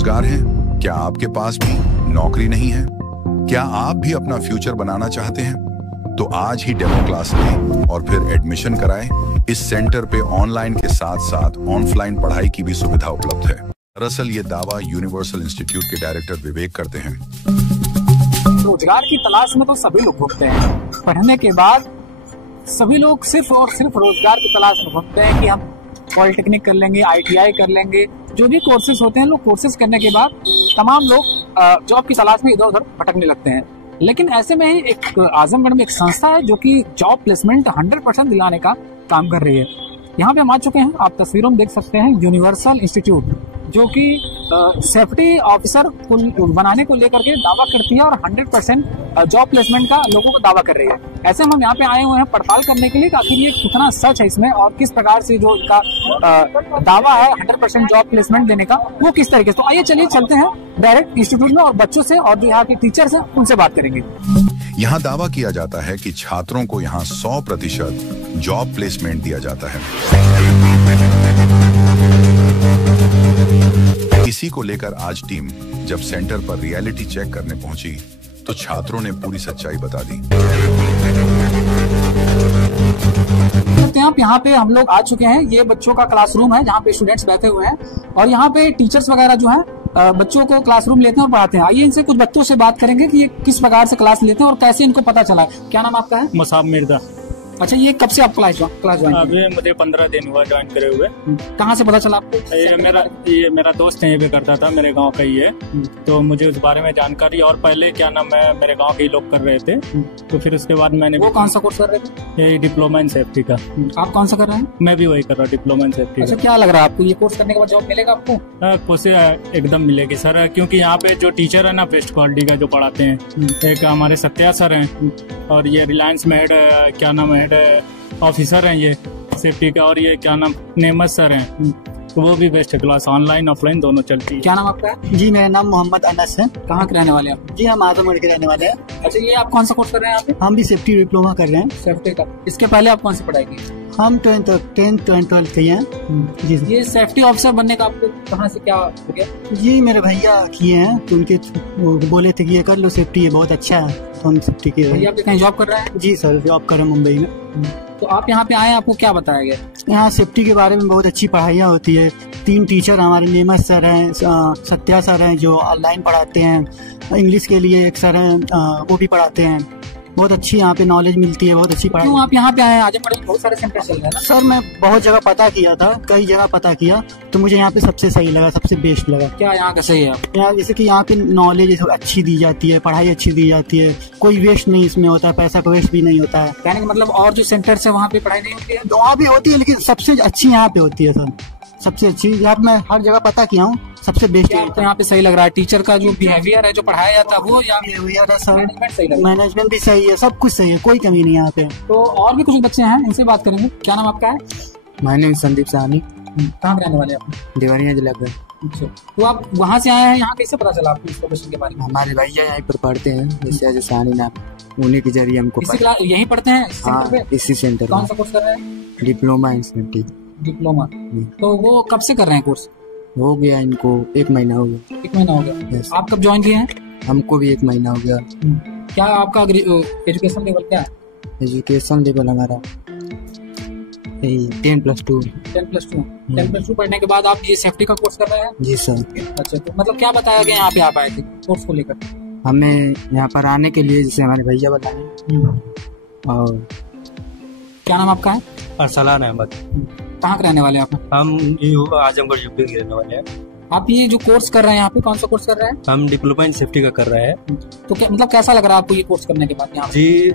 बेरोजगार हैं? क्या आपके पास भी नौकरी नहीं है? क्या आप भी अपना फ्यूचर बनाना चाहते हैं? तो आज ही डेमो क्लास लें और फिर एडमिशन कराएं। इस सेंटर पे ऑनलाइन के साथ साथ ऑफलाइन पढ़ाई की भी सुविधा उपलब्ध है। दरअसल ये दावा यूनिवर्सल इंस्टीट्यूट के डायरेक्टर विवेक करते हैं। रोजगार की तलाश में तो सभी लोग घूमते हैं। पढ़ने के बाद सभी लोग सिर्फ और सिर्फ रोजगार की तलाश में घूमते हैं कि हम पॉलिटेक्निक कर लेंगे, ITI कर लेंगे, जो भी कोर्सेज होते हैं। लोग कोर्सेज करने के बाद तमाम लोग जॉब की तलाश में इधर उधर भटकने लगते हैं। लेकिन ऐसे में ही एक आजमगढ़ में एक संस्था है जो कि जॉब प्लेसमेंट 100% दिलाने का काम कर रही है। यहाँ पे हम आ चुके हैं, आप तस्वीरों में देख सकते हैं, यूनिवर्सल इंस्टीट्यूट, जो कि सेफ्टी ऑफिसर को बनाने को लेकर के दावा करती है और 100% जॉब प्लेसमेंट का लोगों को दावा कर रही है। ऐसे हम यहाँ पे आए हुए हैं पड़ताल करने के लिए कि आखिर ये कितना सच है इसमें और किस प्रकार से जो इनका दावा है 100% जॉब प्लेसमेंट देने का, वो किस तरीके से। तो आइए चलिए चलते हैं डायरेक्ट इंस्टीट्यूट में और बच्चों से और जो यहाँ के टीचर्स हैं उनसे बात करेंगे। यहाँ दावा किया जाता है कि छात्रों को यहाँ 100% जॉब प्लेसमेंट दिया जाता है। इसी को लेकर आज टीम जब सेंटर पर रियलिटी चेक करने पहुंची तो छात्रों ने पूरी सच्चाई बता दी। यहाँ पे हम लोग आ चुके हैं। ये बच्चों का क्लासरूम है जहाँ पे स्टूडेंट्स बैठे हुए हैं और यहाँ पे टीचर्स वगैरह जो हैं बच्चों को क्लासरूम लेते हैं और पढ़ाते हैं। आइए इनसे कुछ बच्चों से बात करेंगे कि ये किस प्रकार से क्लास लेते हैं और कैसे इनको पता चला। क्या नाम आपका है? मुसाब मिर्जा। अच्छा, ये कब से आप क्लास ज्वाइन? अभी मुझे 15 दिन हुआ ज्वाइन करे हुए। कहाँ से पता चला आपको? ये मेरा दोस्त है, ये भी करता था, मेरे गांव का ही है। तो मुझे उस बारे में जानकारी, और पहले क्या नाम है मेरे गांव के ही लोग कर रहे थे। तो फिर उसके बाद मैंने वो कौन सा कोर्स कर रहे थे? ये डिप्लोमा इन सेफ्टी का। आप कौन सा कर रहे हैं? मैं भी वही कर रहा हूँ, डिप्लोमा इन सेफ्टी। अच्छा, क्या लग रहा है आपको ये कोर्स करने के बाद जॉब मिलेगा आपको? कोर्स एकदम मिलेगी सर, क्योंकि यहाँ पे जो टीचर है ना बेस्ट क्वालिटी का जो पढ़ाते हैं, एक हमारे सत्या सर हैं और ये रिलायंस में हेड क्या नाम हेड ऑफिसर हैं ये सेफ्टी का, और ये क्या नाम नेमत सर हैं, तो वो भी बेस्ट है। क्लास ऑनलाइन ऑफलाइन दोनों चलती है। क्या नाम आपका है? जी, मेरा नाम मोहम्मद अनस है। कहाँ के रहने वाले आप? जी, हम आजमगढ़ के रहने वाले हैं। अच्छा, ये आप कौन सा कोर्स कर रहे हैं यहाँ पे? हम भी सेफ्टी डिप्लोमा कर रहे हैं। सेफ्टी का। इसके पहले आप कौन सी पढ़ाई की? हम 10th 12th के हैं। जी, ये सेफ्टी ऑफिसर बनने का आपको कहाँ से क्या हो गया? जी, मेरे भैया किए हैं तो उनके बोले थे कि ये कर लो, सेफ्टी ये बहुत अच्छा है, तो हम सेफ्टी के। भैया आप कहीं जॉब कर रहे हैं? जी सर, जॉब कर रहे हैं मुंबई में। तो आप यहाँ पे आए, आपको क्या बताया गया? यहाँ सेफ्टी के बारे में बहुत अच्छी पढ़ाइयाँ होती है। 3 टीचर हमारे नेमत सर हैं, सत्या सर हैं जो ऑनलाइन पढ़ाते हैं। इंग्लिश के लिए एक सर हैं, वो भी पढ़ाते हैं। बहुत अच्छी यहाँ पे नॉलेज मिलती है, बहुत अच्छी पढ़ाई। क्यों आप यहाँ पे आए? आजमगढ़ में बहुत सारे सेंटर चल रहे हैं ना सर। मैं बहुत जगह पता किया था, कई जगह पता किया, तो मुझे यहाँ पे सबसे सही लगा, सबसे बेस्ट लगा। क्या यहाँ का सही है? यहाँ जैसे कि यहाँ पे नॉलेज अच्छी दी जाती है, पढ़ाई अच्छी दी जाती है, कोई वेस्ट नहीं इसमें होता है, पैसा का वेस्ट भी नहीं होता है। कहने का मतलब और जो सेंटर है वहाँ पे पढ़ाई नहीं होती है? वहाँ भी होती है, लेकिन सबसे अच्छी यहाँ पे होती है सर, सबसे अच्छी। यहाँ मैं हर जगह पता किया हूँ, सबसे बेस्ट तो यहाँ पे सही लग रहा है। टीचर का जो बिहेवियर है, जो पढ़ाया जाता है वो, या बिहेवियर है सर, मैनेजमेंट भी सही है, सब कुछ सही है, कोई कमी नहीं यहाँ पे। तो और भी कुछ बच्चे हैं, इनसे बात करेंगे। क्या नाम आपका है? My name Sandeep Sahni. कहाँ रहने वाले आप? देवरिया जिला का। अच्छा, तो आप वहाँ से आए हैं, यहाँ कैसे पता चला आपको इस प्रोफेशन के बारे में? हमारे भैया यहीं पर पढ़ते हैं, जैसे सानी नाम, उन्हीं के जरिए हमको यहीं पढ़ते हैं? हाँ, इसी सेंटर। कौन सा कोर्स कर रहे हैं? Diploma in safety. डिप्लोमा। तो वो कब से कर रहे हैं कोर्स? हो गया इनको 1 महीना हो गया। 1 महीना हो गया। आप कब ज्वाइन किए हैं? हमको भी 1 महीना हो गया। क्या आपका एजुकेशन लेवल क्या है? एजुकेशन लेवल हमारा 10+2। 10+2 पढ़ने के बाद आप ये सेफ्टी का कोर्स कर रहे हैं? जी सर। अच्छा, तो मतलब क्या बताया गया यहाँ पे आप आए थे कोर्स को लेकर? हमें यहाँ पर आने के लिए जैसे हमारे भैया बताए। और क्या नाम आपका है? अरसलान अहमद। कहाँ के रहने वाले हैं आप? हम आजमगढ़ यूपी के रहने वाले हैं। आप ये जो कोर्स कर रहे हैं यहाँ पे, कौन सा कोर्स कर रहे हैं? हम डिप्लोमा इन सेफ्टी का कर रहे हैं। तो क्या मतलब कैसा लग रहा है आपको ये कोर्स करने के बाद यहाँ? जी,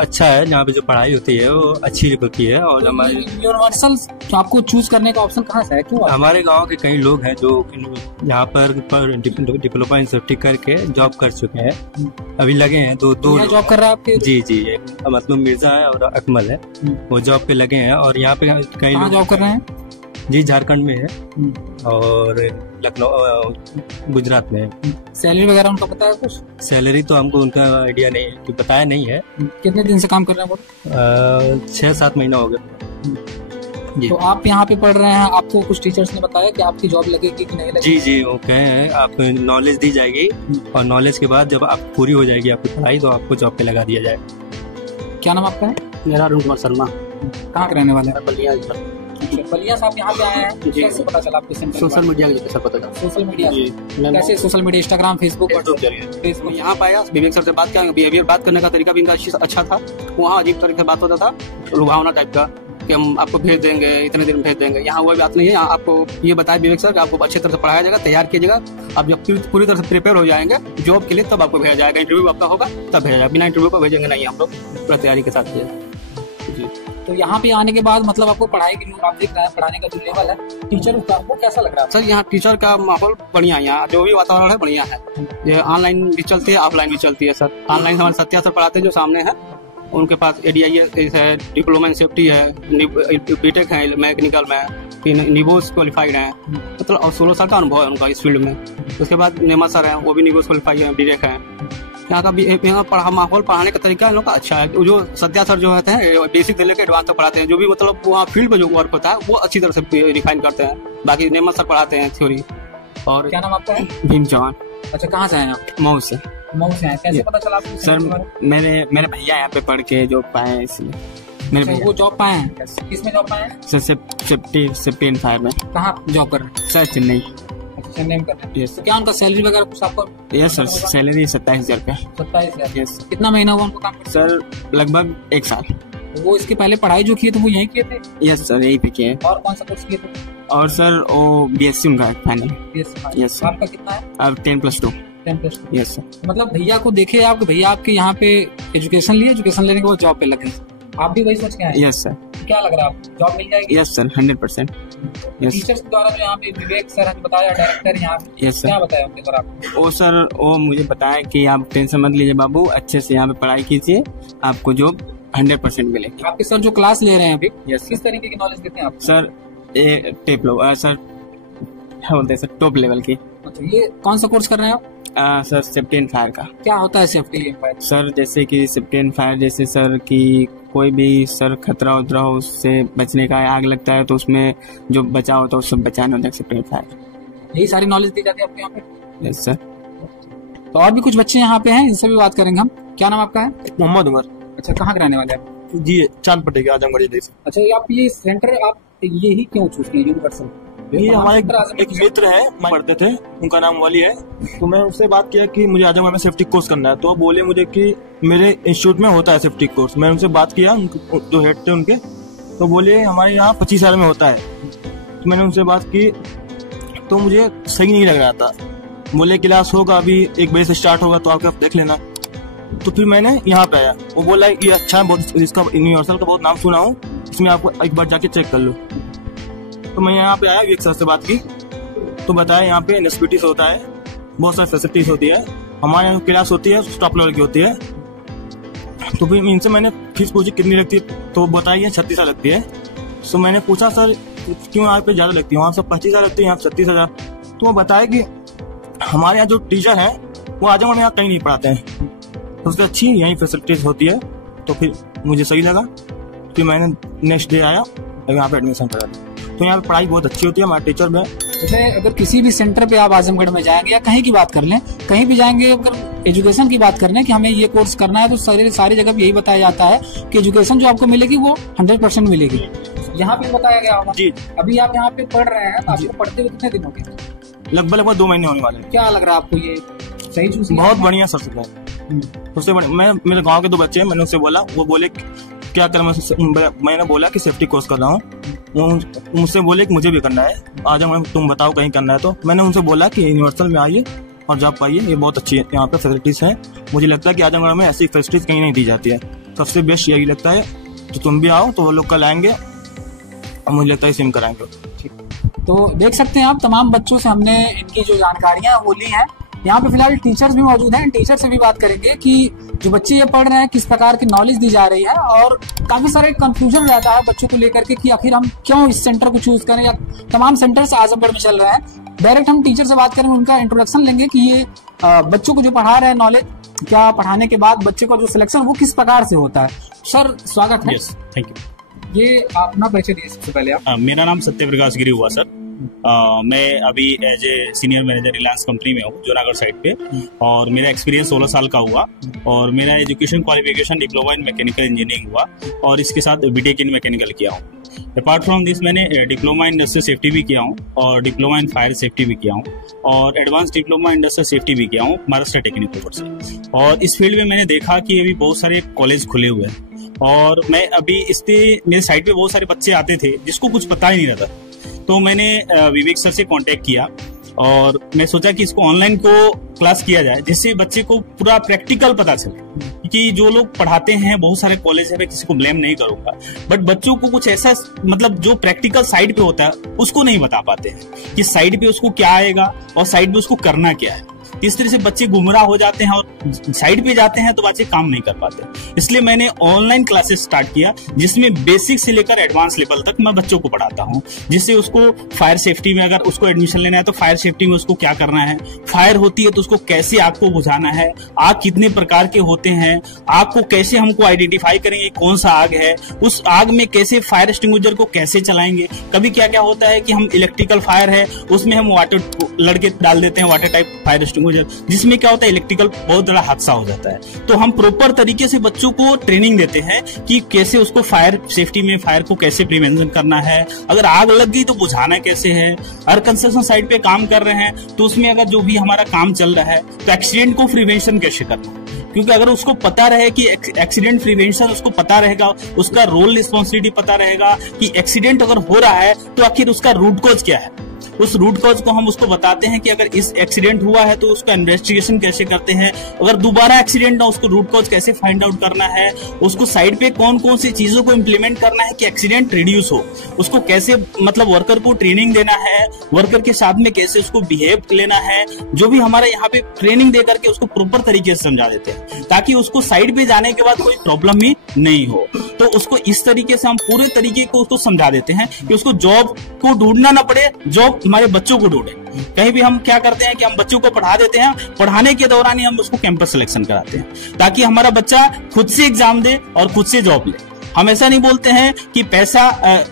अच्छा है, यहाँ पे जो पढ़ाई होती है वो अच्छी होती है। और हमारे यूनिवर्सल आपको चूज करने का ऑप्शन कहाँ से है, क्यों? हमारे गांव के कई लोग हैं जो यहाँ पर डिप्लोमा इन सेफ्टी करके जॉब कर चुके हैं, अभी लगे हैं। दो जॉब कर रहा है आपके? जी, एक मतलब मिर्जा है और अकमल है, वो जॉब पे लगे हैं। और यहाँ पे कई लोग जॉब कर रहे हैं? जी, झारखंड में है और लखनऊ गुजरात में है। सैलरी वगैरह उनका पता है कुछ? सैलरी तो हमको उनका आइडिया नहीं है, कि बताया नहीं है। कितने दिन से काम कर रहे हैं वो? 6-7 महीना हो गया। जी। तो आप यहाँ पे पढ़ रहे हैं, आपको कुछ टीचर्स ने बताया कि आपकी जॉब लगेगी कि नहीं लगेगी? जी जी, वो कहे हैं आपको नॉलेज दी जाएगी और नॉलेज के बाद जब आप पूरी हो जाएगी आपकी पढ़ाई तो आपको जॉब पे लगा दिया जाएगा। क्या नाम आपका है? मेरा अरुण कुमार शर्मा। कहाँ के रहने वाले हैं? बलिया। बलिया साहब यहाँ पे आए हैं, जी। कैसे पता चला आपके सेंटर? सोशल मीडिया के जरिए सर पता चला। सोशल मीडिया जी। कैसे? Social media, Instagram, Facebook, Facebook यहाँ पाया, विवेक सर से बात किया, बिहेवियर बात करने का तरीका भी इनका अच्छा था। वहाँ अजीब तरीके से बात होता था, लुभावना टाइप का, कि हम आपको भेज देंगे, इतने दिन भेज देंगे। यहाँ वही बात नहीं है। यहाँ आपको ये बताया विवेक सर कि आपको अच्छे तरह से पढ़ाया जाएगा, तैयार कीजिएगा। आप जब पूरी तरह से प्रिपेयर हो जाएंगे जॉब के लिए तब आपको भेजा जाएगा। इंटरव्यू आपका होगा तब भेजा जाएगा, बिना इंटरव्यू को भेजेंगे नहीं हम लोग, पूरा तैयारी के साथ जी। तो यहाँ पे आने के बाद मतलब आपको पढ़ाई की जो आप देख रहे हैं, पढ़ाने का जो लेवल है, टीचर का वो कैसा लग रहा है? सर यहाँ टीचर का माहौल बढ़िया है, यहाँ जो भी वातावरण है बढ़िया है। ये ऑनलाइन भी चलती है, ऑफलाइन भी चलती है सर। ऑनलाइन हमारे सत्या सर पढ़ाते हैं जो सामने है, उनके पास ADIS है, डिप्लोमा इन सेफ्टी है, बीटेक है मैकेनिकल में, फिर निबोस क्वालिफाइड है, मतलब और 16 साल का अनुभव है उनका इस फील्ड में। उसके बाद नेमा सर है, वो भी निबोस क्वालिफाइड है, बीटेक है। यहाँ का भी यहाँ माहौल पढ़ाने का तरीका इन लोग का अच्छा है। जो सत्या सर जो होते हैं बेसिक से लेकर एडवांस तक पढ़ाते हैं, जो भी मतलब वहाँ फील्ड में जो वर्क होता है वो अच्छी तरह से रिफाइन करते हैं। बाकी नेमा सर पढ़ाते हैं थ्योरी। और क्या नाम आपका है? भीम चौहान। अच्छा, कहाँ से हैं आप? मऊ से। मऊ से हैं, कैसे पता चला आपको? सर मेरे भैया यहाँ पे पढ़ के जॉब पाए हैं, इसलिए मेरे भैया। वो जॉब पाए हैं? किसमें जॉब पाए हैं? सर सेफ्टी एंड फायर में। कहाँ जॉब कर रहे हैं? सर चेन्नई। चेन्नई में कर रहे हैं। यस। तो क्या उनका सैलरी वगैरह कुछ आपको? यस सर, सैलरी 27,000 रुपया। 27,000। यस। कितना महीना हुआ उनको काम करते? सर लगभग 1 साल। वो इसके पहले पढ़ाई जो की तो वो यहीं किए थे? यस सर, यही पे किए। और कौन सा कोर्स किए थे? और सर वो BSc उनका है फाइनल। Yes sir. आपका कितना है? अब 10+2। 10+2। Yes sir. मतलब भैया को देखे आप, भैया आपके यहाँ पे एजुकेशन लिए, एजुकेशन लेने के बाद जॉब पे लगे, आप भी वही सोच के आए? Yes sir. क्या लग रहा है आपको जॉब मिल जाएगी? Yes sir, 100%। यस। टीचर्स द्वारा जो यहाँ पे विवेक सर ने बताया, डायरेक्टर यहाँ पे, यस सर। क्या बताया उनके द्वारा आपको? वो सर वो मुझे बताया कि आप टेंशन मत लीजिए बाबू, अच्छे से यहाँ पे पढ़ाई कीजिए, आपको जॉब 100% मिलेगी। आपके सर जो क्लास ले रहे हैं अभी, यस किस तरीके की नॉलेज देते हैं आप? सर सर क्या बोलते हैं सर, टॉप लेवल की। अच्छा, ये कौन सा कोर्स कर रहे हैं आप? सर सेफ्टी एंड फायर का। क्या होता है सेफ्टी एंड फायर? सर जैसे कि सेफ्टी एंड फायर, जैसे सर कि कोई भी सर खतरा उतरा हो, उससे बचने का, आग लगता है तो उसमें जो बचाव होता है उससे बचाना होता है, सेफ्टी एंड फायर। यही सारी नॉलेज दी जाती है आपके यहाँ पे? Yes sir. तो और भी कुछ बच्चे यहाँ पे हैं, इनसे भी बात करेंगे हम। क्या नाम आपका है? मोहम्मद उमर। अच्छा, कहाँ के रहने वाले हैं? जी, चांद पट्टी के आजमगढ़ जिले से। अच्छा, ये आप ये सेंटर आप ये ही क्यों चूज किए, यूनिवर्सल? ये हमारे एक मित्र है, पढ़ते थे, उनका नाम वली है। तो मैं उससे बात किया कि मुझे आजमगढ़ में सेफ्टी कोर्स करना है, तो बोले मुझे कि मेरे इंस्टीट्यूट में होता है सेफ्टी कोर्स। मैं उनसे बात किया, जो हेड थे उनके, तो बोले हमारे यहाँ 25,000 में होता है। तो मैंने उनसे बात की तो मुझे सही नहीं लग रहा था। बोले क्लास होगा अभी 1 बजे से स्टार्ट होगा, तो आप देख लेना। तो फिर मैंने यहाँ पे आया, वो बोला ये अच्छा है बहुत, इसका यूनिवर्सल का बहुत नाम सुना हूँ, इसमें आपको एक बार जाके चेक कर लो। तो मैं यहाँ पे आया, एक सर से बात की तो बताया यहाँ पे NSPT होता है, बहुत सारी फैसिलिटीज होती है, हमारे यहाँ क्लास होती है टॉप लेवल की होती है। तो फिर इनसे मैंने फीस पूछी कितनी लगती है, तो बताइए 36,000 लगती है। तो मैंने पूछा सर क्यों यहाँ पे ज्यादा लगती है, वहाँ सब 25,000 लगती है, यहाँ 36,000। तो वो बताया कि हमारे यहाँ जो टीचर है वो आजमगढ़ में यहाँ कहीं नहीं पढ़ाते हैं, तो उससे अच्छी यही फैसिलिटीज होती है। तो फिर मुझे सही लगा, फिर मैंने नेक्स्ट डे आया और यहाँ पे एडमिशन करा दिया। तो यहाँ पे पढ़ाई बहुत अच्छी होती है, हमारे टीचर में। जैसे अगर किसी भी सेंटर पे आप आजमगढ़ में जाएंगे या कहीं की बात कर लें, कहीं भी जाएंगे, अगर एजुकेशन की बात कर लें कि हमें ये कोर्स करना है, तो सारी जगह यही बताया जाता है कि एजुकेशन जो आपको मिलेगी वो 100% मिलेगी। यहाँ पे बताया गया होगा। जी। अभी आप यहाँ पे पढ़ रहे हैं, तो आपको पढ़ते हुए कितने दिन हो गए? लगभग 2 महीने होने वाले हैं। क्या लग रहा है आपको, ये सही चूज? बहुत बढ़िया सर से उससे मैं मेरे गांव के 2 बच्चे हैं, मैंने उससे बोला, वो बोले क्या कर, मैंने बोला कि सेफ्टी कोर्स कर रहा हूँ। वो मुझसे बोले कि मुझे भी करना है, आजमगढ़ तुम बताओ कहीं करना है। तो मैंने उनसे बोला कि यूनिवर्सल में आइए और जॉब पाइए, ये बहुत अच्छी है, यहाँ पे फैसिलिटीज हैं। मुझे लगता है कि आजमगढ़ में ऐसी फैसिलिटीज कहीं नहीं दी जाती है, सबसे बेस्ट यही लगता है। तो तुम भी आओ, तो वो लोग कल आएंगे और मुझे लगता है सिम कराएंगे। तो देख सकते हैं आप, तमाम बच्चों से हमने इनकी जो जानकारियां वो ली हैं। यहाँ पे फिलहाल टीचर्स भी मौजूद हैं, टीचर से भी बात करेंगे कि जो बच्चे ये पढ़ रहे हैं किस प्रकार की नॉलेज दी जा रही है, और काफी सारे कंफ्यूजन रहता है बच्चों को लेकर के कि आखिर हम क्यों इस सेंटर को चूज करें, या तमाम सेंटर्स आजमगढ़ में चल रहे हैं। डायरेक्ट हम टीचर से बात करेंगे, उनका इंट्रोडक्शन लेंगे कि ये बच्चों को जो पढ़ा रहे हैं नॉलेज, क्या पढ़ाने के बाद बच्चे का जो सिलेक्शन वो किस प्रकार से होता है। सर स्वागत है। Thank you. ये अपना परिचय दिए सबसे पहले आप। मेरा नाम सत्यप्रकाश गिरी हुआ सर। मैं अभी as a senior manager Reliance company में हूँ जूनागढ़ साइड पे, और मेरा एक्सपीरियंस 16 साल का हुआ, और मेरा education qualification diploma in mechanical engineering हुआ, और इसके साथ बीटेक इन मैकेनिकल किया हूँ। अपार्ट फ्रॉम दिस मैंने डिप्लोमा इन इंडस्ट्रियल सेफ्टी भी किया हूँ, और डिप्लोमा इन फायर सेफ्टी भी किया हूँ, और एडवांस डिप्लोमा इंडस्ट्रियल सेफ्टी भी किया हूँ महाराष्ट्र टेक्निकल बोर्ड से। और इस फील्ड में मैंने देखा कि अभी बहुत सारे कॉलेज खुले हुए हैं, और मैं अभी इस पे मेरे साइड पे बहुत सारे बच्चे आते थे जिसको कुछ पता ही नहीं रहता, तो मैंने विवेक सर से कांटेक्ट किया, और मैं सोचा कि इसको ऑनलाइन को क्लास किया जाए, जिससे बच्चे को पूरा प्रैक्टिकल पता चले। कि जो लोग पढ़ाते हैं, बहुत सारे कॉलेज है, मैं किसी को ब्लेम नहीं करूंगा, बट बच्चों को कुछ ऐसा मतलब जो प्रैक्टिकल साइड पे होता है उसको नहीं बता पाते हैं कि साइड पे उसको क्या आएगा और साइड पे उसको करना क्या है। इस तरह से बच्चे गुमराह हो जाते हैं और साइड पे जाते हैं तो बच्चे काम नहीं कर पाते। इसलिए मैंने ऑनलाइन क्लासेस स्टार्ट किया, जिसमें बेसिक से लेकर एडवांस लेवल तक मैं बच्चों को पढ़ाता हूं, जिससे उसको फायर सेफ्टी में अगर उसको एडमिशन लेना है तो फायर सेफ्टी में उसको क्या करना है, फायर होती है तो उसको कैसे आग को बुझाना है, आग कितने प्रकार के होते हैं, आग को कैसे हमको आइडेंटिफाई करेंगे कौन सा आग है, उस आग में कैसे फायर एक्सटिंग्विशर को कैसे चलाएंगे। कभी क्या क्या होता है कि हम इलेक्ट्रिकल फायर है उसमें हम वाटर लड़के डाल देते हैं, वाटर टाइप फायर एक्सटिंग्विशर, जिसमें क्या होता है इलेक्ट्रिकल बहुत बड़ा हादसा हो जाता है। तो हम प्रॉपर तरीके से बच्चों को ट्रेनिंग देते हैं कि कैसे उसको फायर सेफ्टी में फायर को कैसे प्रिवेंशन करना है, अगर आग लग गई तो बुझाना कैसे है। अगर कंस्ट्रक्शन साइट पे काम कर रहे हैं तो उसमें अगर जो भी हमारा काम चल रहा है तो एक्सीडेंट को प्रिवेंशन कैसे करना, क्योंकि अगर उसको पता रहे कि एक्सीडेंट प्रिवेंशन उसको पता रहेगा, उसका रोल रिस्पॉन्सिबिलिटी पता रहेगा कि एक्सीडेंट अगर हो रहा है तो आखिर उसका रूट कॉज क्या है, उस रूट कॉज को हम उसको बताते हैं कि अगर इस एक्सीडेंट हुआ है तो उसका इन्वेस्टिगेशन कैसे करते हैं, अगर दोबारा एक्सीडेंट ना उसको रूट कॉज कैसे फाइंड आउट करना है, उसको साइड पे कौन कौन सी चीजों को इम्प्लीमेंट करना है कि एक्सीडेंट रिड्यूस हो, उसको कैसे मतलब वर्कर को ट्रेनिंग देना है, वर्कर के साथ में कैसे उसको बिहेव लेना है, जो भी हमारे यहाँ पे ट्रेनिंग दे करके उसको प्रॉपर तरीके से समझा देते हैं, ताकि उसको साइड पे जाने के बाद कोई प्रॉब्लम ही नहीं हो। तो उसको इस तरीके से हम पूरे तरीके को उसको समझा देते हैं कि उसको जॉब को ढूंढना ना पड़े, जॉब हमारे बच्चों को ढूंढे। कहीं भी हम क्या करते हैं कि हम बच्चों को पढ़ा देते हैं, पढ़ाने के दौरान ही हम उसको कैंपस सिलेक्शन कराते हैं, ताकि हमारा बच्चा खुद से एग्जाम दे और खुद से जॉब ले। हम ऐसा नहीं बोलते हैं कि पैसा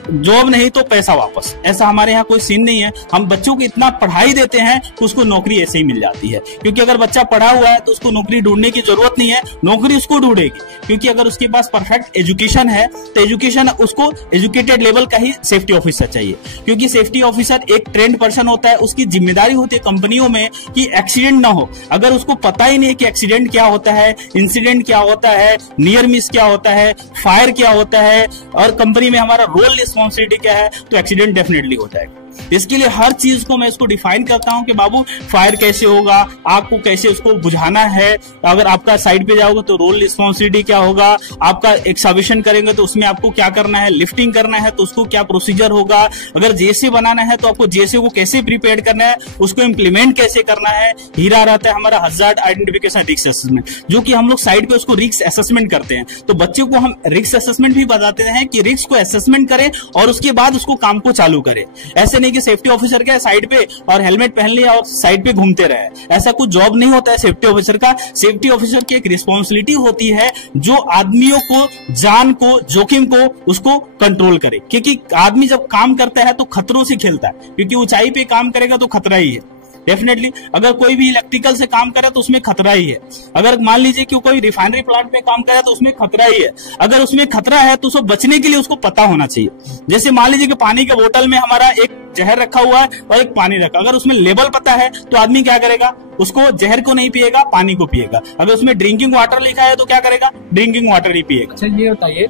जॉब नहीं तो पैसा वापस, ऐसा हमारे यहाँ कोई सीन नहीं है। हम बच्चों को इतना पढ़ाई देते हैं कि उसको नौकरी ऐसे ही मिल जाती है, क्योंकि अगर बच्चा पढ़ा हुआ है तो उसको नौकरी ढूंढने की जरूरत नहीं है, नौकरी उसको ढूंढेगी, क्योंकि अगर उसके पास परफेक्ट एजुकेशन है तो एजुकेशन उसको एजुकेटेड लेवल का ही सेफ्टी ऑफिसर चाहिए, क्योंकि सेफ्टी ऑफिसर एक ट्रेंड पर्सन होता है, उसकी जिम्मेदारी होती है कंपनियों में कि एक्सीडेंट ना हो। अगर उसको पता ही नहीं कि एक्सीडेंट क्या होता है, इंसिडेंट क्या होता है, नियर मिस क्या होता है, फायर क्या होता है और कंपनी में हमारा रोल रिस्पॉन्सिबिलिटी क्या है, तो एक्सीडेंट डेफिनेटली हो जाएगा। इसके लिए हर चीज को मैं इसको डिफाइन करता हूं कि बाबू फायर कैसे होगा, आग को कैसे उसको बुझाना है, अगर आपका साइड पे जाओगे तो रोल रिस्पॉन्सिबिलिटी क्या होगा, आपका एक्सकवेशन करेंगे तो उसमें आपको क्या करना है, लिफ्टिंग करना है तो उसको क्या प्रोसीजर होगा, अगर जेसे बनाना है तो आपको जेसे को कैसे प्रिपेयर करना है, उसको इम्प्लीमेंट कैसे करना है। हीरा रहता है हमारा हजार्ड आइडेंटिफिकेशन रिस्क असेसमेंट, जो कि हम लोग साइड पे उसको रिस्क असेसमेंट करते हैं। तो बच्चों को हम रिस्क असेसमेंट भी बताते हैं कि रिस्क को असेसमेंट करें और उसके बाद उसको काम को चालू करें। ऐसे नहीं कि सेफ्टी ऑफिसर क्या है साइड पे और हेलमेट पहन लिया और साइड पे घूमते रहे, ऐसा कुछ जॉब नहीं होता है सेफ्टी ऑफिसर का। सेफ्टी ऑफिसर की एक रिस्पॉन्सिबिलिटी होती है जो आदमियों को, जान को, जोखिम को उसको कंट्रोल करे, क्योंकि आदमी जब काम करता है तो खतरों से खेलता है, क्योंकि ऊंचाई पे काम करेगा तो खतरा ही है डेफिनेटली। अगर कोई भी इलेक्ट्रिकल से काम करे तो उसमें खतरा ही है, अगर मान लीजिए कि कोई रिफाइनरी प्लांट में काम करे तो उसमें खतरा ही है। अगर उसमें खतरा है तो उसको बचने के लिए उसको पता होना चाहिए। जैसे मान लीजिए कि पानी के बोतल में हमारा एक जहर रखा हुआ है और एक पानी रखा, अगर उसमें लेवल पता है तो आदमी क्या करेगा, उसको जहर को नहीं पिएगा, पानी को पिएगा। अगर उसमें ड्रिंकिंग वाटर लिखा है तो क्या करेगा, ड्रिंकिंग वाटर ही पिएगा। अच्छा ये बताइए,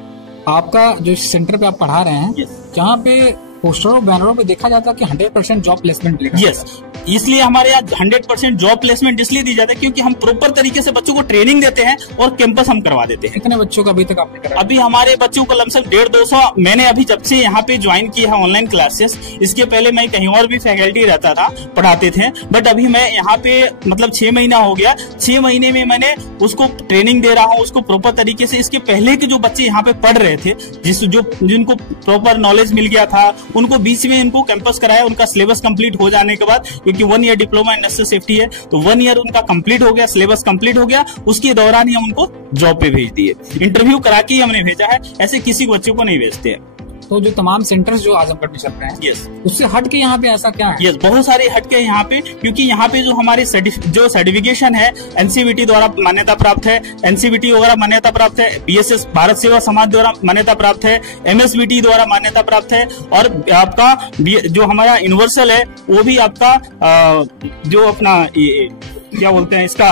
आपका जो सेंटर पे आप पढ़ा रहे हैं, जहाँ पे पोस्टरों बैनरों पे देखा जाता है कि 100% जॉब प्लेसमेंट लिखा यस, इसलिए हमारे यहाँ 100% जॉब प्लेसमेंट इसलिए दी जाता है क्योंकि हम प्रॉपर तरीके से बच्चों को ट्रेनिंग देते हैं और कैंपस हम करवा देते हैं। कितने बच्चों का अभी तक आपने कराया? अभी हमारे बच्चों को लमसम 150-200 मैंने अभी जब से यहाँ पे ज्वाइन किया है ऑनलाइन क्लासेस। इसके पहले मैं कहीं और भी फैकल्टी रहता था, पढ़ाते थे, बट अभी मैं यहाँ पे मतलब 6 महीना हो गया। 6 महीने में मैंने उसको ट्रेनिंग दे रहा हूँ उसको प्रॉपर तरीके से। इसके पहले के जो बच्चे यहाँ पे पढ़ रहे थे, जिनको प्रॉपर नॉलेज मिल गया था, उनको बीच में इनको कैंपस कराया। उनका सिलेबस कंप्लीट हो जाने के बाद, क्योंकि 1 ईयर डिप्लोमा इंडस्ट्रियल सेफ्टी है, तो 1 ईयर उनका कंप्लीट हो गया, सिलेबस कंप्लीट हो गया, उसके दौरान ही हम उनको जॉब पे भेज दिए। इंटरव्यू करा के ही हमने भेजा है, ऐसे किसी बच्चों को नहीं भेजते हैं। तो जो तमाम सेंटर्स जो आजमगढ़ में चल रहे हैं, यस, उससे हट के यहाँ पे ऐसा क्या है? यस, बहुत सारे हटके यहाँ पे, क्योंकि यहाँ पे जो हमारे जो सर्टिफिकेशन है एनसीवीटी द्वारा मान्यता प्राप्त है, एनसीवीटी वगैरह मान्यता प्राप्त है, बीएसएस भारत सेवा समाज द्वारा मान्यता प्राप्त है, एमएसबीटी द्वारा मान्यता प्राप्त है, और आपका जो हमारा यूनिवर्सल है वो भी आपका जो अपना क्या बोलते हैं इसका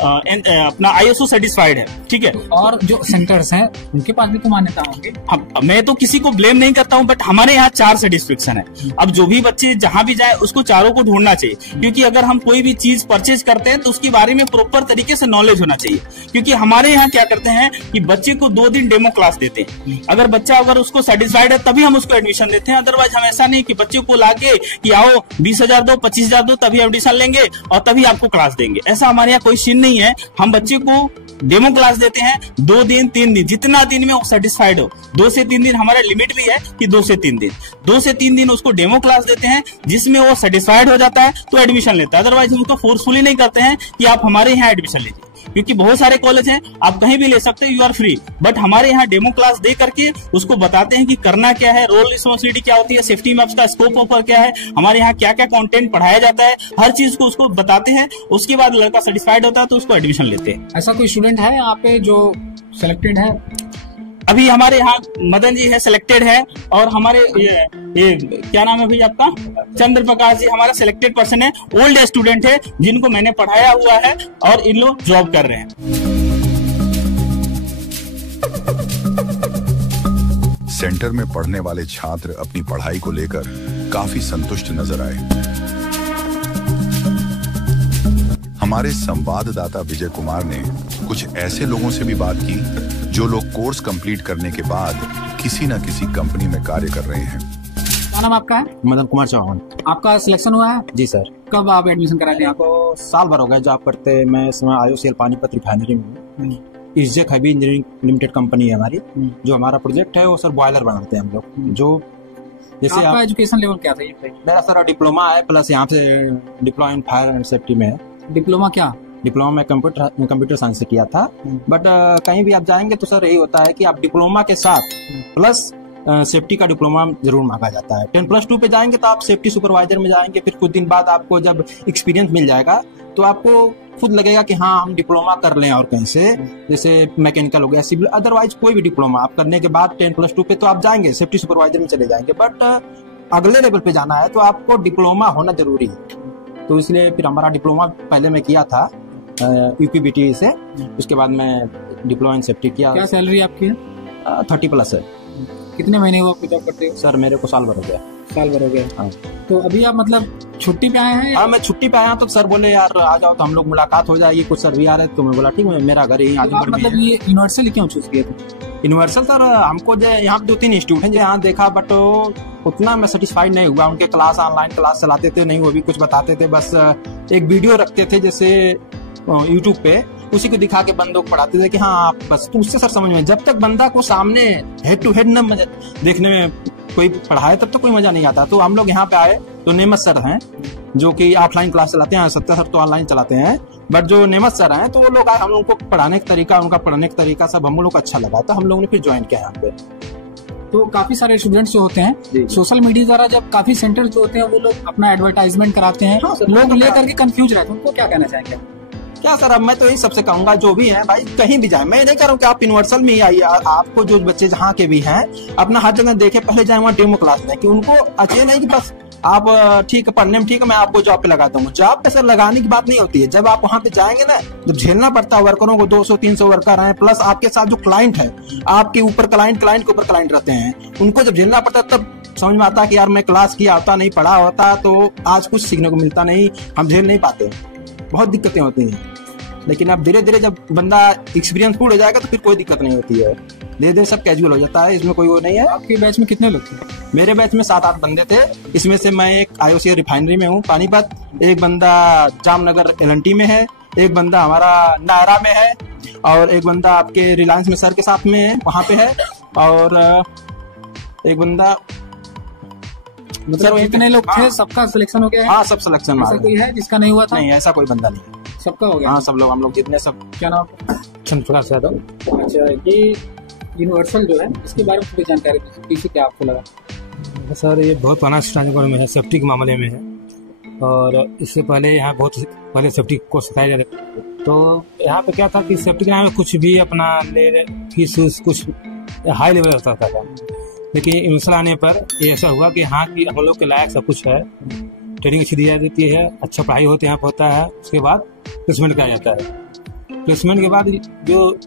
अपना आईएसओ सर्टिफाइड है, ठीक है। और जो सेंटर्स हैं उनके पास भी तो मान्यता होंगी। मैं तो किसी को ब्लेम नहीं करता हूं, बट हमारे यहाँ 4 सर्टिफिकेशन है। अब जो भी बच्चे जहां भी जाए उसको चारों को ढूंढना चाहिए, क्योंकि अगर हम कोई भी चीज परचेज करते हैं तो उसके बारे में प्रॉपर तरीके से नॉलेज होना चाहिए। क्योंकि हमारे यहाँ क्या करते हैं कि बच्चे को 2 दिन डेमो क्लास देते हैं, अगर बच्चा अगर उसको सेटिस्फाइड है तभी हम उसको एडमिशन देते हैं। अदरवाइज हम ऐसा नहीं कि बच्चे को लाके कि आओ 20,000 दो 25,000 दो तभी एडमिशन लेंगे और तभी आपको क्लास देंगे, ऐसा हमारे यहाँ कोई सीन नहीं है। हम बच्चे को डेमो क्लास देते हैं 2 दिन 3 दिन, जितना दिन में वो सेटिस्फाइड हो। 2 से 3 दिन हमारा लिमिट भी है कि 2 से 3 दिन, 2 से 3 दिन उसको डेमो क्लास देते हैं, जिसमें वो सेटिस्फाइड हो जाता है तो एडमिशन लेता है। अदरवाइज हम उसको फोर्सफुली नहीं करते हैं कि आप हमारे यहाँ एडमिशन लीजिए, क्योंकि बहुत सारे कॉलेज हैं आप कहीं भी ले सकते हैं, यू आर फ्री। बट हमारे यहाँ डेमो क्लास दे करके उसको बताते हैं कि करना क्या है, रोल रिस्पॉन्सिबिलिटी क्या होती है, सेफ्टी मैप्स का स्कोप ऑफर क्या है, हमारे यहाँ क्या क्या कंटेंट पढ़ाया जाता है, हर चीज को उसको बताते हैं। उसके बाद लड़का सेटिस्फाइड होता है तो उसको एडमिशन लेते हैं। ऐसा कोई स्टूडेंट है यहाँ पे जो सिलेक्टेड है? अभी हमारे यहाँ मदन जी है, सिलेक्टेड है, और हमारे ये क्या नाम है भैया आपका, चंद्र प्रकाश जी हमारा सिलेक्टेड पर्सन है, ओल्ड स्टूडेंट है, जिनको मैंने पढ़ाया हुआ है और इन लोग जॉब कर रहे हैं। सेंटर में पढ़ने वाले छात्र अपनी पढ़ाई को लेकर काफी संतुष्ट नजर आए। हमारे संवाददाता विजय कुमार ने कुछ ऐसे लोगों से भी बात की जो लोग कोर्स कंप्लीट करने के बाद किसी न किसी कंपनी में कार्य कर रहे हैं। क्या नाम आपका है? मदन कुमार चौहान। आपका सिलेक्शन हुआ है? जी सर। कब आप एडमिशन करा थे? आपको साल भर हो गया जॉब करते। मैं इस समय IOCL पानीपत रिफाइनरी में हूँ। इज्जत हैवी इंजीनियरिंग लिमिटेड कंपनी है हमारी। जो हमारा प्रोजेक्ट है वो सर बॉयलर बनाते हैं हम लोग। जो जैसे आपका एजुकेशन लेवल क्या था? मेरा सर डिप्लोमा है, प्लस यहाँ से diploma in fire and safety में है। डिप्लोमा क्या? डिप्लोमा में कंप्यूटर साइंस से किया था। बट कहीं भी आप जाएंगे तो सर यही होता है कि आप डिप्लोमा के साथ प्लस सेफ्टी का डिप्लोमा जरूर मांगा जाता है। 10+2 पे जाएंगे तो आप सेफ्टी सुपरवाइजर में जाएंगे, फिर कुछ दिन बाद आपको जब एक्सपीरियंस मिल जाएगा तो आपको खुद लगेगा कि हाँ हम डिप्लोमा कर लें और कहीं से, जैसे मैकेनिकल हो गया, सिविल, अदरवाइज कोई भी डिप्लोमा आप करने के बाद 10+2 पे तो आप जाएंगे सेफ्टी सुपरवाइजर में चले जाएंगे। बट अगले लेवल पे जाना है तो आपको डिप्लोमा होना जरूरी है। तो इसलिए फिर हमारा डिप्लोमा पहले मैं किया था UPBT से, उसके बाद मैं डिप्लोमा इन सेफ्टी किया। क्या सैलरी आपकी है? 30+ है। कितने महीने हुआ आपको जॉब करते हो? सर मेरे को साल भर हो गया। साल भर हो गया। हाँ। तो अभी आप मतलब छुट्टी पे आए हैं? हाँ मैं छुट्टी पे आया तो सर बोले यार आ जाओ तो हम लोग मुलाकात हो जाएगी, कुछ सर भी आ रहे तो मैं बोला ठीक है, मेरा घर यही आजमगढ़ में है। मतलब ये यूनिवर्सल क्यों चूज किया था? यूनिवर्सल सर हमको जो यहाँ 2-3 इंस्टीट्यूट हैं जो यहाँ देखा, बट उतना मैं सेटिस्फाइड नहीं हुआ। उनके क्लास ऑनलाइन क्लास चलाते थे नहीं, वो भी कुछ बताते थे, बस एक वीडियो रखते थे जैसे यूट्यूब पे, उसी को दिखा के बंदों को पढ़ाते थे कि हाँ आप बस। तो उससे सर समझ में, जब तक बंदा को सामने हेड टू हेड न देखने में कोई पढ़ाए तब तक कोई मजा नहीं आता। तो हम लोग यहाँ पे आए तो नेमत सर हैं जो कि ऑफलाइन क्लास चलाते हैं, सत्या सर तो ऑनलाइन चलाते हैं, बट जो नेमत सर हैं तो वो लोग आए, हम लोग को पढ़ाने का तरीका, उनका पढ़ाने का तरीका सब हम लोग को अच्छा लगा, तो हम लोगों ने फिर ज्वाइन किया यहाँ पे। तो काफी सारे स्टूडेंट्स जो होते हैं सोशल मीडिया द्वारा, जब काफी सेंटर जो होते हैं वो लोग अपना एडवर्टाइजमेंट कराते हैं, लोग लेकर के कंफ्यूज रहते हैं, उनको क्या कहना चाहेंगे? क्या सर, अब मैं तो यही सबसे कहूंगा जो भी है भाई कहीं भी जाए, मैं नहीं कह रहा हूँ कि आप यूनिवर्सल में ही आइए, आपको जो बच्चे जहाँ के भी हैं अपना हर जगह देखे, पहले जाए वहाँ डेमो क्लास लें, कि उनको अच्छे नहीं कि बस आप ठीक है पढ़ने में ठीक है मैं आपको जॉब पे लगा दूंगा। जॉब पे सर लगाने की बात नहीं होती है, जब आप वहाँ पे जाएंगे ना तो झेलना पड़ता है वर्करों को, 200-300 वर्कर हैं, प्लस आपके साथ जो क्लाइंट है, आपके ऊपर क्लाइंट के ऊपर क्लाइंट रहते हैं, उनको जब झेलना पड़ता है तब समझ में आता है कि यार मैं क्लास किया होता नहीं, पढ़ा होता तो आज कुछ सीखने को मिलता नहीं, हम झेल नहीं पाते, बहुत दिक्कतें होती हैं। लेकिन अब धीरे धीरे जब बंदा एक्सपीरियंस फुल हो जाएगा तो फिर कोई दिक्कत नहीं होती है, धीरे धीरे सब कैजुअल हो जाता है, इसमें कोई वो नहीं है। आपके बैच में कितने लोग थे? मेरे बैच में 7-8 बंदे थे, इसमें से मैं एक IOCL रिफाइनरी में हूँ पानीपत, एक बंदा जामनगर LNT में है, एक बंदा हमारा नायरा में है, और एक बंदा आपके रिलायंस में सर के साथ में है वहाँ पे है, और एक बंदा, मतलब जितने लोग थे सबका सिलेक्शन हो गया है? हाँ सब सिलेक्शन। ऐसा कोई है जिसका नहीं हुआ था? नहीं ऐसा कोई बंदा नहीं, सबका हो गया। हाँ सब लोग, हम लोग जितने सब। क्या नाम? चंद्रप्रकाश यादव। अच्छा, यूनिवर्सल जो है इसके बारे में थोड़ी जानकारी दीजिए, पीछे क्या आपको लगा? सर ये बहुत पुराना स्टैंडर्ड में है, सेफ्टी के मामले में है, और इससे पहले यहाँ बहुत पहले सेफ्टी को सिखाया जाता था। तो यहाँ पे क्या था कि सेफ्टी के नाम में कुछ भी अपना ले फीस कुछ हाई लेवल रहता था, लेकिन यूनिवर्सल आने पर ये ऐसा हुआ कि हाँ कि हम लोग के लायक सब कुछ है, ट्रेनिंग अच्छी दी जाती है, अच्छा पढ़ाई होते यहाँ पर होता है, उसके बाद प्लेसमेंट किया जाता है। प्लेसमेंट के बाद जो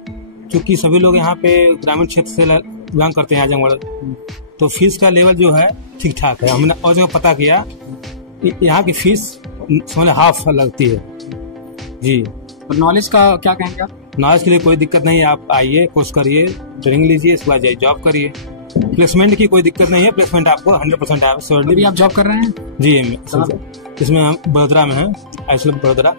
चूँकि सभी लोग यहाँ पे ग्रामीण क्षेत्र से बिलोंग करते हैं आजमगढ़, तो फीस का लेवल जो है ठीक ठाक है। हमने और जगह पता किया यहाँ की फीस समझ हाफ लगती है जी। और नॉलेज का क्या कहेंगे आप? नॉलेज के लिए कोई दिक्कत नहीं है, आप आइए, कोर्स करिए, ट्रेनिंग लीजिए, इसके बाद जाइए जॉब करिए। प्लेसमेंट की कोई दिक्कत नहीं है, प्लेसमेंट आपको 100% आएगा। अभी आप जॉब कर रहे हैं? जी, इसमें हम बड़ोदरा में हैं, आइसोलेट बड़ोदरा।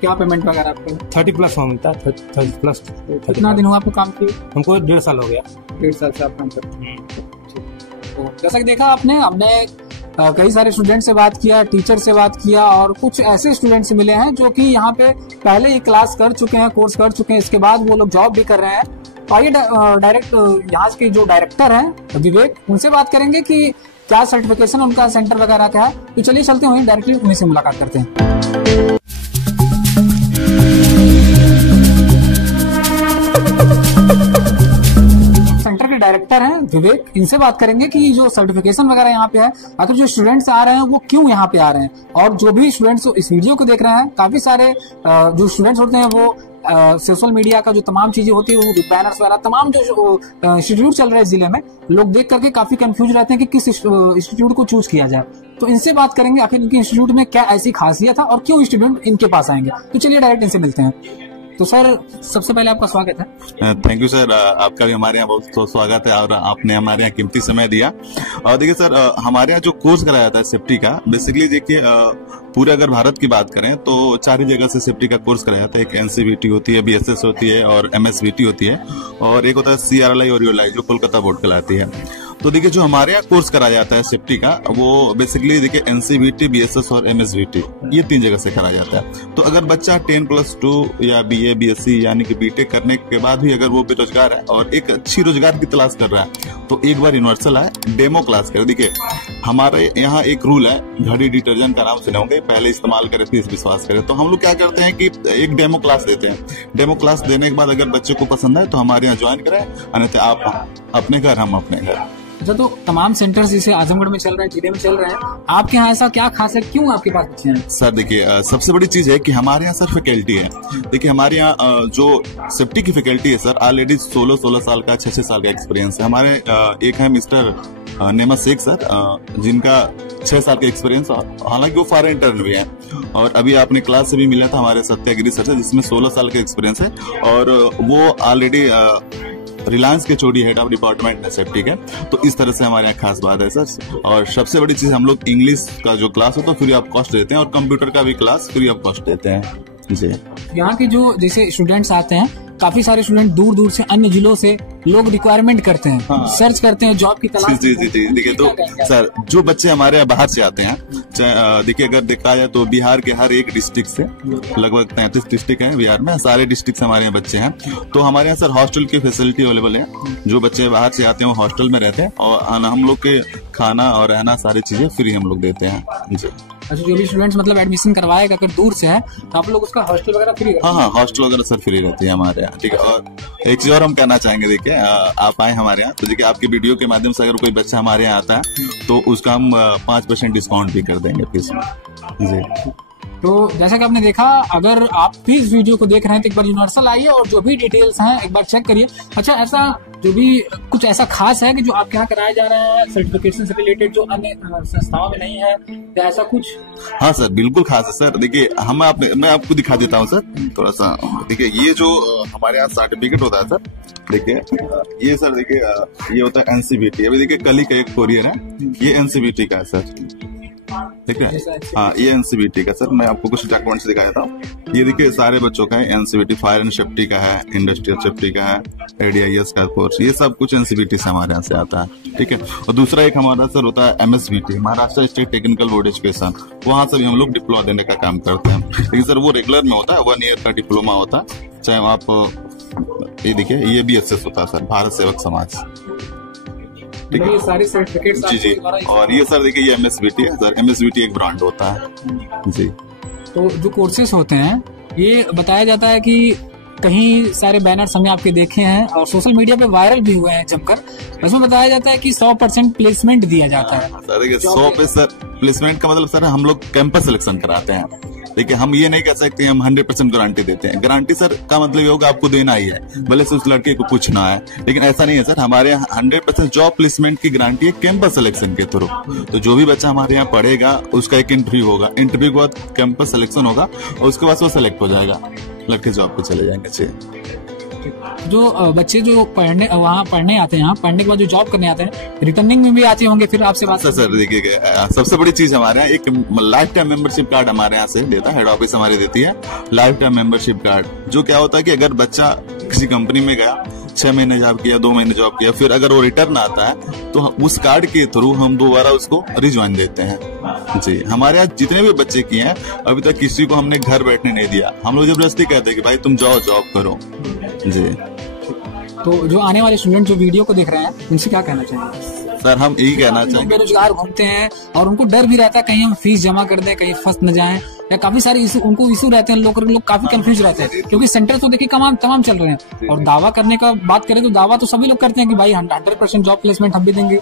क्या पेमेंट वगैरह आपको? 30+ मिलता है, 30+। कितना दिन हुआ आपको काम किए? हमको 1.5 साल हो गया। 1.5 साल से आप काम करते हैं। तो जैसा कि देखा आपने, हमने कई सारे स्टूडेंट से बात किया, टीचर से बात किया, और कुछ ऐसे स्टूडेंट्स मिले हैं जो कि यहाँ पे पहले ही क्लास कर चुके हैं, कोर्स कर चुके हैं, इसके बाद वो लोग जॉब भी कर रहे हैं। तो आइए डायरेक्ट यहाँ के जो डायरेक्टर हैं विवेक, उनसे बात करेंगे कि क्या सर्टिफिकेशन उनका सेंटर वगैरह क्या है। तो चलिए चलते हैं, डायरेक्टली उन्हीं से मुलाकात करते हैं। सेंटर के डायरेक्टर हैं विवेक, इनसे बात करेंगे कि जो सर्टिफिकेशन वगैरह यहाँ पे है, आखिर जो स्टूडेंट्स आ रहे हैं वो क्यों यहाँ पे आ रहे हैं, और जो भी स्टूडेंट्स इस वीडियो को देख रहे हैं, काफी सारे जो स्टूडेंट्स होते हैं वो सोशल मीडिया का जो तमाम चीजें होती है, वो बैनर्स वगैरह तमाम जो इंस्टीट्यूट चल रहे हैं जिले में, लोग देख करके काफी कंफ्यूज रहते हैं कि किस इंस्टीट्यूट को चूज किया जाए। तो इनसे बात करेंगे आखिर इनके इंस्टीट्यूट में क्या ऐसी खासियत है और क्यों स्टूडेंट इनके पास आएंगे। तो चलिए डायरेक्ट इनसे मिलते हैं। तो सर, सबसे पहले आपका स्वागत है। थैंक यू सर, आपका भी हमारे यहाँ बहुत स्वागत है, और आपने हमारे यहाँ कीमती समय दिया। और देखिए सर, हमारे यहाँ जो कोर्स कराया जाता है सेफ्टी का, बेसिकली देखिए पूरे अगर भारत की बात करें तो 4 ही जगह से सेफ्टी का कोर्स कराया जाता है। एक NCVT होती है, BSS होती है, और MSVT होती है, और एक होता है CRLI और ULI जो कोलकाता बोर्ड कहलाती है। तो देखिए जो हमारे यहाँ कोर्स कराया जाता है सेफ्टी का, वो बेसिकली देखिए NCVT, BSS और MSVT ये 3 जगह से कराया जाता है। तो अगर बच्चा 10+2 या BA, BSc यानी कि BTech करने के बाद भी अगर वो बेरोजगार है और एक अच्छी रोजगार की तलाश कर रहा है, तो एक बार यूनिवर्सल आए, डेमो क्लास करे। देखिए हमारे यहाँ एक रूल है, घड़ी डिटर्जेंट का नाम सुने होंगे, पहले इस्तेमाल करें फिर विश्वास करें। तो हम लोग क्या करते हैं कि एक डेमो क्लास देते हैं। डेमो क्लास देने के बाद अगर बच्चे को पसंद आए तो हमारे यहाँ ज्वाइन करें, अन्यथा आप अपने घर, हम अपने घर। अच्छा, तो तमाम सेंटर्स जैसे आजमगढ़ में चल रहे हैं, जिले में चल रहे हैं, आपके यहाँ ऐसा क्या खास है, क्यों आपके पास बच्चे हैं? सर देखिए, सबसे बड़ी चीज है कि हमारे यहाँ सर फैकल्टी है। देखिए हमारे यहाँ जो सेफ्टी की फैकल्टी है सर, ऑलरेडी 16 साल का, 6 साल का एक्सपीरियंस है। हमारे एक है मिस्टर नेमा शेख सर, जिनका 6 साल का एक्सपीरियंस, हालांकि वो फॉरेन इंटर्न भी है। और अभी आपने क्लास से भी मिला था हमारे सत्यागिरी सर से, जिसमें 16 साल का एक्सपीरियंस है, और वो ऑलरेडी रिलायंस के चोरी हेड ऑफ डिपार्टमेंट है सेफ्टी के। तो इस तरह से हमारे यहाँ खास बात है सर। और सबसे बड़ी चीज, हम लोग इंग्लिश का जो क्लास हो तो फ्री ऑफ कॉस्ट देते हैं, और कंप्यूटर का भी क्लास फ्री ऑफ कॉस्ट देते हैं जी। यहाँ के जो जैसे स्टूडेंट्स आते हैं, काफी सारे स्टूडेंट दूर दूर से, अन्य जिलों से लोग रिक्वायरमेंट करते हैं, हाँ। सर्च करते हैं जॉब की तलाश। जी। देखिए तो सर, जो बच्चे हमारे यहाँ बाहर से आते हैं, देखिए अगर देखा जाए तो बिहार के हर एक डिस्ट्रिक्ट से, लगभग 33 डिस्ट्रिक्ट हैं बिहार में, सारे डिस्ट्रिक्ट से हमारे यहाँ बच्चे हैं। तो हमारे यहाँ सर हॉस्टल की फैसिलिटी अवेलेबल है। जो बच्चे बाहर से आते हैं वो हॉस्टल में रहते हैं, और हम लोग के खाना और रहना सारी चीजें फ्री हम लोग देते हैं जी। अच्छा, जो भी स्टूडेंट्स मतलब एडमिशन करवाएगा अगर दूर से है, तो आप लोग उसका हॉस्टल वगैरह फ्री रहता है? हाँ, हॉस्टल वगैरह सर फ्री रहती है हमारे यहाँ, ठीक है। और एक चीज और हम कहना चाहेंगे, देखिए आप आए हमारे यहाँ, तो देखिए आपकी वीडियो के माध्यम से अगर कोई बच्चा हमारे यहाँ आता है तो उसका हम 5% डिस्काउंट भी कर देंगे फीस में जी। तो जैसा कि आपने देखा, अगर आप भी इस वीडियो को देख रहे हैं तो एक बार यूनिवर्सल आइए और जो भी डिटेल्स हैं एक बार चेक करिए। अच्छा, ऐसा जो भी कुछ ऐसा खास है कि जो आपके यहाँ कराया जा रहा है सर्टिफिकेशन से रिलेटेड, जो अन्य संस्थाओं में नहीं है, या ऐसा कुछ? हाँ सर, बिल्कुल खास है सर। देखिए मैं आपको दिखा देता हूँ सर थोड़ा सा। देखिए ये जो हमारे यहाँ सर्टिफिकेट होता है सर, देखिए ये सर, देखिए ये होता है NCVT। अभी देखिए कल ही का एक कोरियर है, ये NCVT का है सर, ठीक है। हाँ, ये NCVT का सर, मैं आपको कुछ डॉक्यूमेंट्स दिखा देता हूँ। ये देखिए सारे बच्चों का है, NCVT फायर एंड सेफ्टी का है, इंडस्ट्रियल सेफ्टी का है, ADIS का कोर्स, ये सब कुछ NCVT से हमारे यहाँ से आता है, ठीक है। और दूसरा एक हमारा सर होता है MSVT, Maharashtra state technical board education. वहाँ से भी हम लोग डिप्लोमा देने का काम करते हैं, लेकिन सर वो रेगुलर में होता है, 1 ईयर का डिप्लोमा होता है। चाहे आप ये देखिए, ये BSS होता है सर, भारत सेवक समाज। ठीक है, ये सारी सर्टिफिकेट्स जी जी। और ये सर देखिए, ये MSBT है सर, MSBT एक ब्रांड होता है जी। तो जो कोर्सेज होते हैं, ये बताया जाता है कि कहीं सारे बैनर्स हमने आपके देखे हैं और सोशल मीडिया पे वायरल भी हुए हैं जमकर। उसमें बताया जाता है कि 100% प्लेसमेंट दिया जाता है। सर देखिए, 100 सर प्लेसमेंट का मतलब सर हम लोग कैंपस सिलेक्शन कराते हैं। देखिए, हम ये नहीं कह सकते हम 100% गारंटी देते हैं। गारंटी सर का मतलब ये होगा आपको देना ही है, भले से उस लड़के को कुछ ना है, लेकिन ऐसा नहीं है सर। हमारे यहाँ 100% जॉब प्लेसमेंट की गारंटी है कैंपस सिलेक्शन के थ्रू। तो जो भी बच्चा हमारे यहाँ पढ़ेगा उसका एक इंटरव्यू होगा, इंटरव्यू के बाद कैंपस सिलेक्शन होगा और उसके बाद वो सिलेक्ट हो जाएगा, लड़के जॉब पे चले जाएंगे। अच्छे जो बच्चे जो वहाँ पढ़ने आते हैं, यहाँ पढ़ने के बाद जो जॉब करने आते हैं, रिटर्निंग में भी आते होंगे। फिर आपसे बात सर देखिए, सबसे बड़ी चीज हमारे यहाँ एक लाइफ टाइम मेंबरशिप कार्ड हमारे यहाँ से देता है, हेड ऑफिस हमारी देती है लाइफ टाइम मेंबरशिप कार्ड। जो क्या होता है कि अगर बच्चा किसी कंपनी में गया, 6 महीने जॉब किया, 2 महीने जॉब किया, फिर अगर वो रिटर्न आता है तो उस कार्ड के थ्रू हम दोबारा उसको रिज्वाइन देते हैं जी। हमारे यहाँ जितने भी बच्चे किए हैं, अभी तक किसी को हमने घर बैठने नहीं दिया। हम लोग जबरदस्ती कहते हैं कि भाई तुम जाओ जॉब करो जी। तो जो आने वाले स्टूडेंट जो वीडियो को देख रहे हैं, उनसे क्या कहना चाहिए? सर हम यही कहना चाहेंगे, बेरोजगार घूमते हैं और उनको डर भी रहता है कहीं हम फीस जमा कर दें, कहीं फंस न जाएं, या काफी सारे इशू उनको इशू रहते हैं। लोग काफी कंफ्यूज रहते हैं क्योंकि सेंटर तो देखिए तमाम चल रहे हैं। और दावा करने का बात करें तो दावा तो सभी लोग करते हैं कि भाई 100% जॉब प्लेसमेंट हम भी देंगे।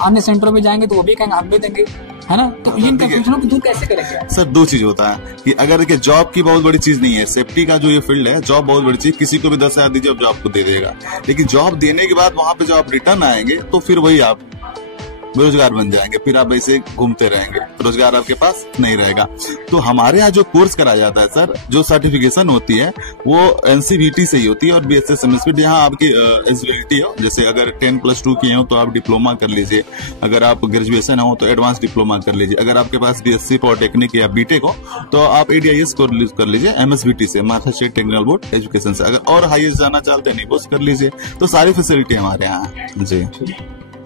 अन्य सेंटरों में जाएंगे तो वो भी कहेंगे हम भी देंगे, है ना। तो इन कंफ्यूजनों को दूर कैसे करेंगे? सर 2 चीज होता है कि अगर देखिए जॉब की बहुत बड़ी चीज नहीं है, सेफ्टी का जो ये फील्ड है, जॉब बहुत बड़ी चीज, किसी को भी 10,000 दीजिए अब जॉब को दे देगा। लेकिन जॉब देने के बाद वहां पे जब आप रिटर्न आएंगे तो फिर वही आप बेरोजगार बन जाएंगे, फिर आप ऐसे घूमते रहेंगे, रोजगार आपके पास नहीं रहेगा। तो हमारे यहाँ जो कोर्स कराया जाता है सर, जो सर्टिफिकेशन होती है वो NCVT से ही होती है और BSS MSBT। यहाँ आपकी एलिजिबिलिटी हो, जैसे अगर 10+2 किए हो तो आप डिप्लोमा कर लीजिए, अगर आप ग्रेजुएशन हो तो एडवांस डिप्लोमा कर लीजिए, अगर आपके पास BSc पॉलिटेक्निक या BTech हो तो आप ADIS कोर्स कर लीजिए MSBT से, Maharashtra state technical board education से। अगर और हाईएस्ट जाना चाहते हैं NIBOS कर लीजिए। तो सारी फैसिलिटी हमारे यहाँ जी।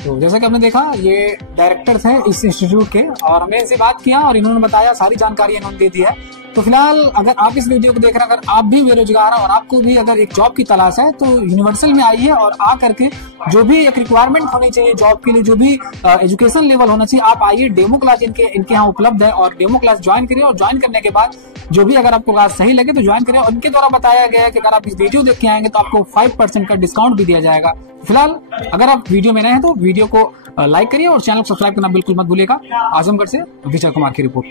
तो जैसा कि आपने देखा, ये डायरेक्टर थे इस इंस्टीट्यूट के और हमने इनसे बात किया और इन्होंने बताया, सारी जानकारी इन्होंने दे दी है। तो फिलहाल अगर आप इस वीडियो को देख रहे हैं, अगर आप भी बेरोजगार हैं और आपको भी अगर एक जॉब की तलाश है तो यूनिवर्सल में आइए और आ करके जो भी एक रिक्वायरमेंट होनी चाहिए जॉब के लिए, जो भी एजुकेशन लेवल होना चाहिए, आप आइए। डेमो क्लास इनके यहाँ उपलब्ध है और डेमो क्लास ज्वाइन करिए और ज्वाइन करने के बाद जो भी अगर आपको क्लास सही लगे तो ज्वाइन करिए। और इनके द्वारा बताया गया है कि अगर आप इस वीडियो देख के आएंगे तो आपको 5% का डिस्काउंट भी दिया जाएगा। फिलहाल अगर आप वीडियो में नए हैं तो वीडियो को लाइक करिए और चैनल को सब्सक्राइब करना बिल्कुल मत भूलिएगा। आजमगढ़ से विजय कुमार की रिपोर्ट।